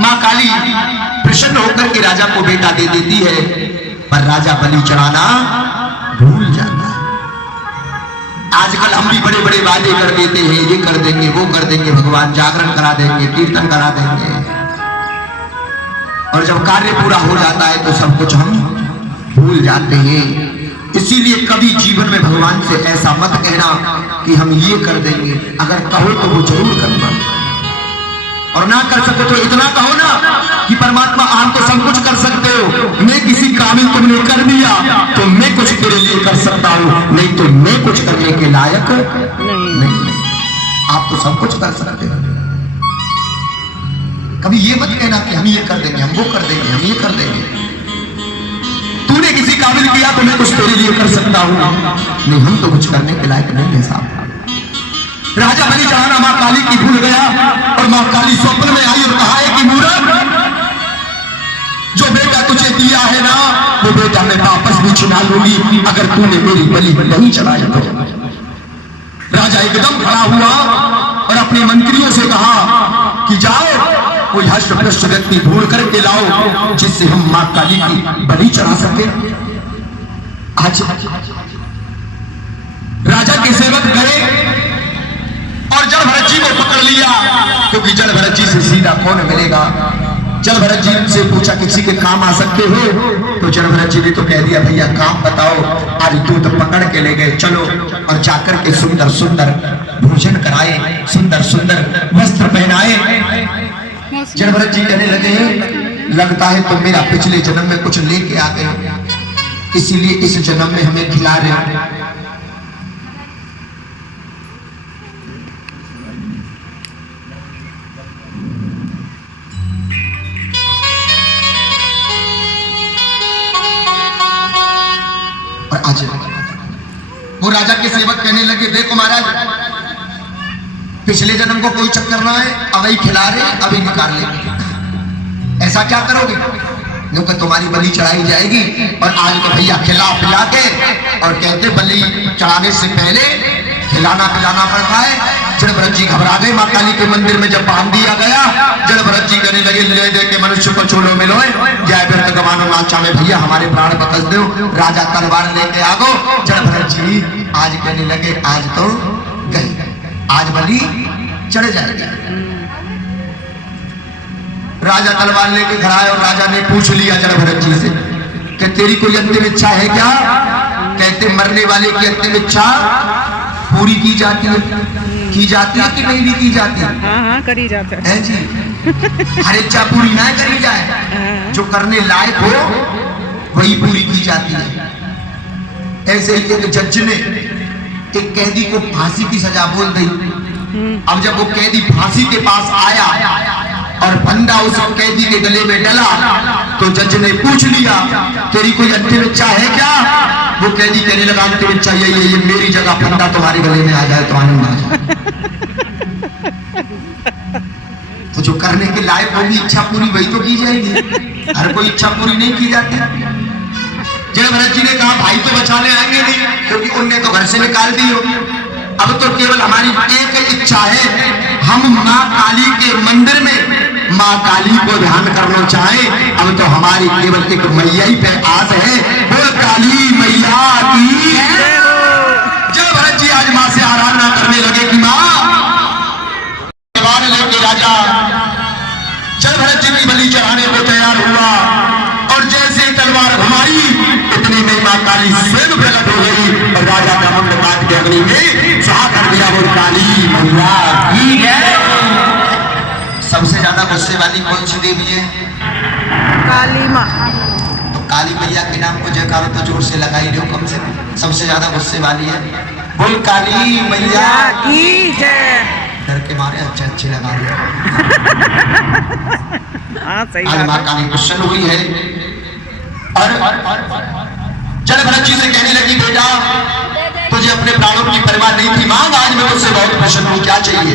मां काली प्रसन्न होकर के राजा को बेटा दे देती है, पर राजा बलि चढ़ाना भूल जाता है। आजकल हम भी बड़े बड़े वादे कर देते हैं, ये कर देंगे वो कर देंगे, भगवान जागरण करा देंगे, कीर्तन करा देंगे, और जब कार्य पूरा हो जाता है तो सब कुछ हम भूल जाते हैं। इसीलिए कभी जीवन में भगवान से ऐसा मत कहना कि हम ये कर देंगे, अगर कहो तो वो जरूर करना, और ना कर सको तो इतना कहो ना कि परमात्मा आप तो सब कुछ कर सकते हो, मैं किसी काबिल तुमने कर दिया तो मैं कुछ तेरे लिए कर सकता हूं, नहीं तो मैं कुछ करने के लायक नहीं। आप तो सब कुछ कर सकते हो। कभी ये मत कहना कि हम ये कर देंगे, हम वो कर देंगे, हम ये कर देंगे। तूने किसी काबिल किया तो मैं कुछ तेरे लिए कर सकता हूं, नहीं हम तो कुछ करने के लायक नहीं है साहब। राजा बलि चढ़ाना मां काली की भूल गया, और मां काली स्वप्न में आई और कहा है कि मूर्ख, जो बेटा तुझे दिया है ना वो बेटा मैं वापस भी छिना लूंगी अगर तूने मेरी बलि नहीं चढ़ाई तो। राजा एकदम खड़ा हुआ और अपने मंत्रियों से कहा कि जाओ कोई हष्ट-पुष्ट व्यक्ति ढूंढ करके लाओ जिससे हम मां काली की बलि चढ़ा सके। आज राजा के सेवक गए और जल भरत जी को पकड़ लिया, क्योंकि जल भरत जी से सीधा कौन मिलेगा। जल भरत जी से पूछा किसी के काम आ सकते हो, तो जल भरत जी ने तो कह दिया भैया काम बताओ। आज दूध पकड़ के ले गए, चलो, और जाकर के सुंदर सुंदर भोजन कराए, सुंदर सुंदर वस्त्र पहनाए। जल भरत जी कहने लगे लगता है तुम मेरा पिछले जन्म में कुछ लेके आ गए, इसीलिए इस जन्म में हमें खिला रहे हो। और आज वो राजा के सेवक कहने लगे देखो महाराज, पिछले जन्म को कोई चक्कर ना है, अभी खिला रहे अभी निकाल लेंगे, ऐसा क्या करोगे? क्योंकि तुम्हारी बलि चढ़ाई जाएगी। और आज तो भैया खिला पिला के, और कहते बलि चढ़ाने से पहले खिलाना पिलाना पड़ता है। जड़ भरत जी घबरा गए। मां काली के मंदिर में जब बांध दिया गया, जड़ भरत जी कहने लगे ले दे के मनुष्य को छोड़ो मिलो जय बिरत गवानो नाचा में भैया हमारे प्राण बकस दो। राजा तलवार लेके आ गो। जड़ भरत जी आज कहने लगे आज तो गई, आज बलि चढ़ जाएगी। राजा तलवार लेके खड़ा है और राजा ने पूछ लिया जड़ भरत जी से कि तेरी कोई अंतिम इच्छा है क्या? कहते मरने वाले की अंतिम इच्छा पूरी की जाती है कि नहीं भी की जाती है? हाँ करी जाता है जी। हर इच्छा पूरी ना करी जाए, जो करने लायक हो वही पूरी की जाती है। ऐसे ही एक जज ने एक कैदी को फांसी की सजा बोल दी। अब जब वो कैदी फांसी के पास आया और फंदा उस कैदी के गले में डला, तो जज ने पूछ लिया तेरी कोई अंतिम इच्छा है क्या? वो कैदी कहने लगा अंतिम इच्छा यही है, ये मेरी जगह फंदा तुम्हारे गले में आ जाए तो आनंद आ जाए। तो जो करने के लायक होगी इच्छा पूरी वही तो की जाएगी, हर कोई इच्छा पूरी नहीं की जाती। जड़ भरत जी ने कहा भाई तो बचाने आएंगे नहीं, क्योंकि उनने तो घर से निकाल दी हो। अब तो केवल हमारी एक इच्छा है, हम मां काली के मंदिर में मां काली को ध्यान करना चाहे। अब तो हमारी केवल एक मैया ही पे आस है, बोल काली मैया की। जड़ भरत जी आज मां से आराधना करने लगे कि मां तलवार लेके राजा जड़ भरत जी की बलि चढ़ाने को तैयार हुआ, और जैसे तलवार घुमाई इतनी में मां काली स्वयं प्रकट हो गई और राजा का मुंड काट के अग्नि में सुहा कर दिया। वो काली मैया की है। सबसे ज्यादा गुस्से वाली कौन सी देवी है? काली माँ। तो काली मैया के नाम को जयकारो तो जोर से लगाई दो कम से कम। सबसे ज्यादा गुस्से वाली है, बोल काली मैया की जय। डर के मारे अच्छे लगा दिया। आज मां काली प्रसन्न हुई है और जड़ भरत जी से कहने लगी बेटा तुझे अपने प्राणों की परवाह नहीं थी, मांग आज मैं मुझसे बहुत प्रसन्न हूं, क्या चाहिए?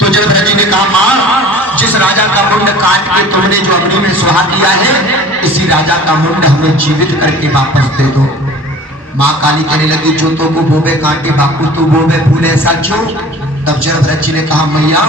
तो जड़ भरत जी ने कहा मां जिस राजा का मुंड काट के तुमने जो अग्नि में सुहा दिया है, इसी राजा का मुंड हमें जीवित करके वापस दे दो। मां काली कहने लगी जो तो को बोबे कांटे बापू तू बोबे फूले ऐसा क्यों? तब जब भरत जी ने कहा मैया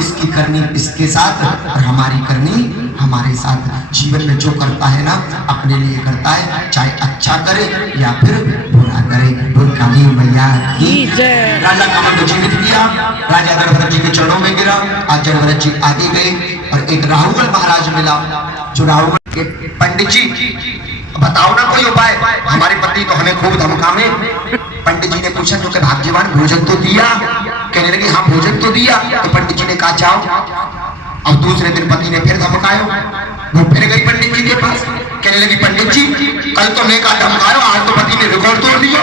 इसकी करनी इसके साथ और हमारी करनी हमारे साथ। जीवन में जो करता है ना अपने लिए करता है, चाहे अच्छा करे या फिर बुरा करे। बोल काली मैया की जय। राजा का मन जीवित किया, राजा भरत जी के चरणों में गिरा। आज भरत जी आगे गए और एक राहुल महाराज मिला। जो राहुल के पंडित जी बताओ ना कोई उपाय, हमारे पति तो हमें खूब धमकावे। पंडित जी ने पूछा तो भाग्यवान भोजन तो दिया? कहने लगे हाँ भोजन तो दिया। तो पंडित जी ने कहा जाओ। अब दूसरे दिन पति ने फिर धमकायो, वो फिर गई पंडित जी के पास। कहने लगी पंडित जी कल तो मैं कहा धमकायो, आज तो पति ने रिकॉर्ड तोड़ दिया।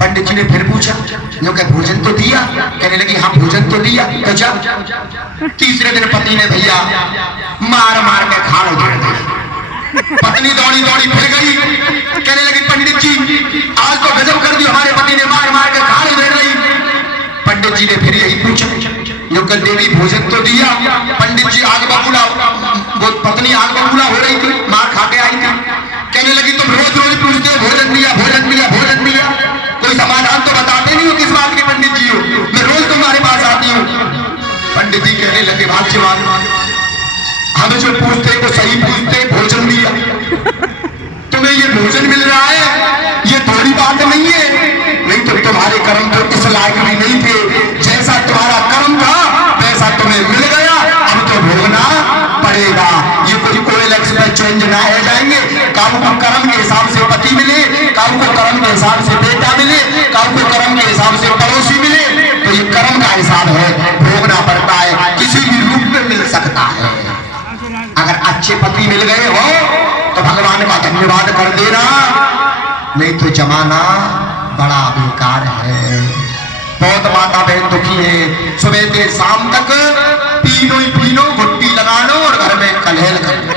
पंडित जी ने फिर पूछा जो कह भोजन तो दिया? कहने लगी हाँ भोजन तो दिया। तो जा। तीसरे दिन पति ने भैया मार मार के खाल उधेड़ दी। पत्नी दौड़ी दौड़ी फिर गई, कहने लगी पंडित जी आज तो गजब कर दिया, हमारे पति ने मार मार के खाल उधेड़ रही। पंडित जी ने फिर यही पूछा जो कल देवी भोजन तो दिया? पंडित जी आग बबूला, वो पत्नी आग बबूला हो रही थी, मार खा के आई थी। कहने लगी तुम रोज रोज पूछते हो भोजन दिया भोजन दिया भोजन दिया, कोई समाधान तो बताते नहीं हो किस बात के पंडित जी हो, मैं रोज तुम्हारे पास आती हूँ। पंडित जी कहने लगे भाग्यवान हम जो पूछते वो सही पूछते, भोजन दिया। तुम्हें ये भोजन मिल रहा है ये थोड़ी बात नहीं है, नहीं तो तुम्हारे कर्म तो इस लायक भी नहीं थे। जैसा तुम्हारा कर्म था वैसा तुम्हें मिल गया, अब तो भोगना पड़ेगा। ये कोई OLX में चेंज ना हो जाएंगे। काऊ को कर्म के हिसाब से पति मिले, काऊ को कर्म के हिसाब से बेटा मिले, काऊ को कर्म के हिसाब से पड़ोसी मिले, तो ये कर्म का हिसाब है, भोगना पड़ता है, किसी भी रूप में मिल सकता है। अगर अच्छे पति मिल गए हो तो भगवान का धन्यवाद कर देना, नहीं तो जमाना बड़ा बेकार है। बहुत माता बहन दुखी है, सुबह से शाम तक पीनो ही पीनो, गुट्टी लगा लो और घर में कलहेल कर लो।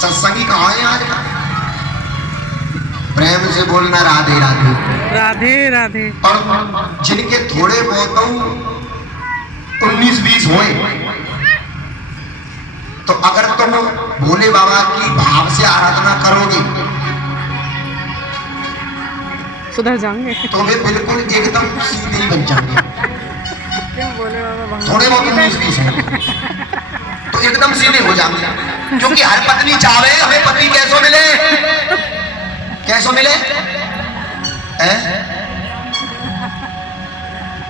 सत्संगी कहाँ है आज? प्रेम से बोलना राधे राधे राधे राधे। और जिनके थोड़े बहुत 19-20 हुए तो अगर तुम भोले बाबा की भाव से आराधना करोगे सुधर जाएंगे तो वे बिल्कुल एकदम सीधे ही बन जाएंगे। भोले बाबा थोड़े बहुत 19-20 हैं तो एकदम सीधे हो जाएंगे, क्योंकि हर पत्नी चाहे हमें पति कैसो मिले, कैसो मिले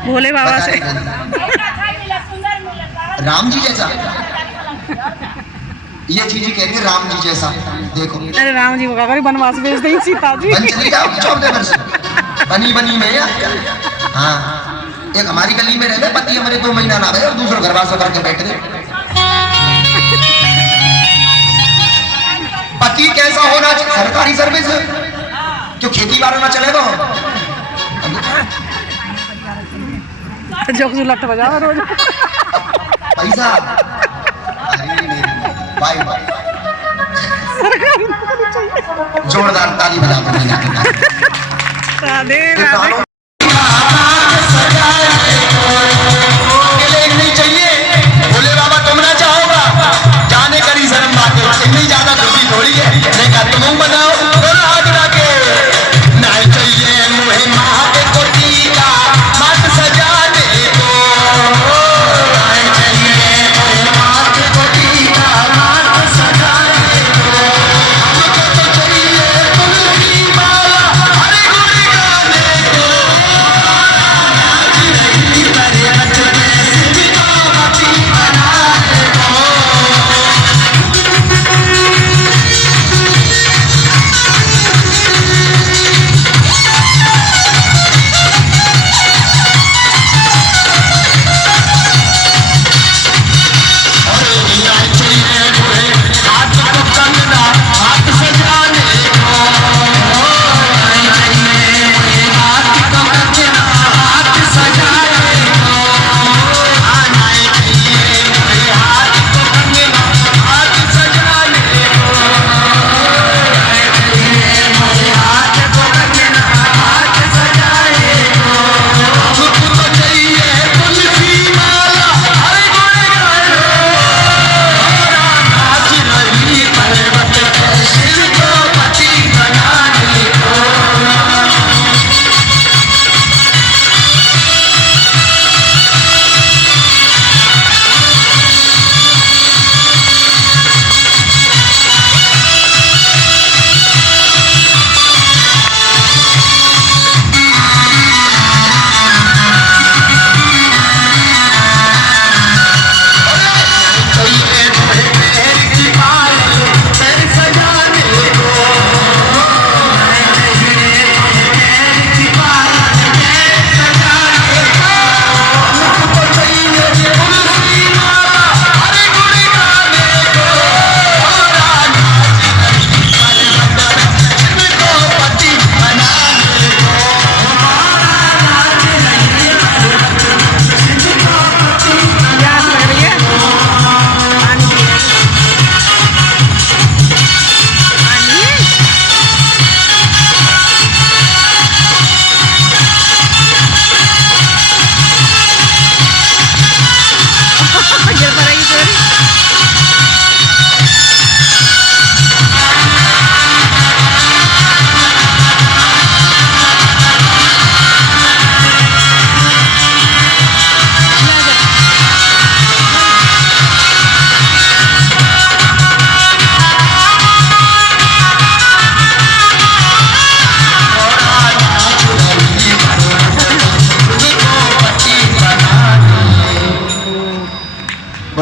भोले बाबा से राम जी जैसा। ये चीज कह रही है राम जी जैसा। देखो अरे राम जी को बनवास भेज दें सीता जी। बन चली जाओ 14 वर्ष बनी बनी में यार। हाँ एक हमारी गली में रहे पति हमारे 2 महीना ना रहे और दूसरा घर वास करके बैठ गए। पति कैसा होना चाहिए? सरकारी सर्विस क्यों खेती बाड़ी ना चलेगा? जोक जुलट बजा रोज पैसा बाय बाय जोरदार ताली बजा दो। राधे राधे। नहीं चाहिए भोले बाबा तुम ना चाहोगा जाने करी शर्म बात है, इतनी ज्यादा खुशी थोड़ी है। देखा तुम बनाओ हाथ लाके नहीं चाहिए मुझे माँ के कोटी का मत सजा दे दो, नहीं चाहिए मुझे माँ के कोटी का मत सजा दे दो, मुझे तो चाहिए तुलसी माला हरे गुण गाने को।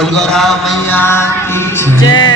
बोल गौरा मैया की जय।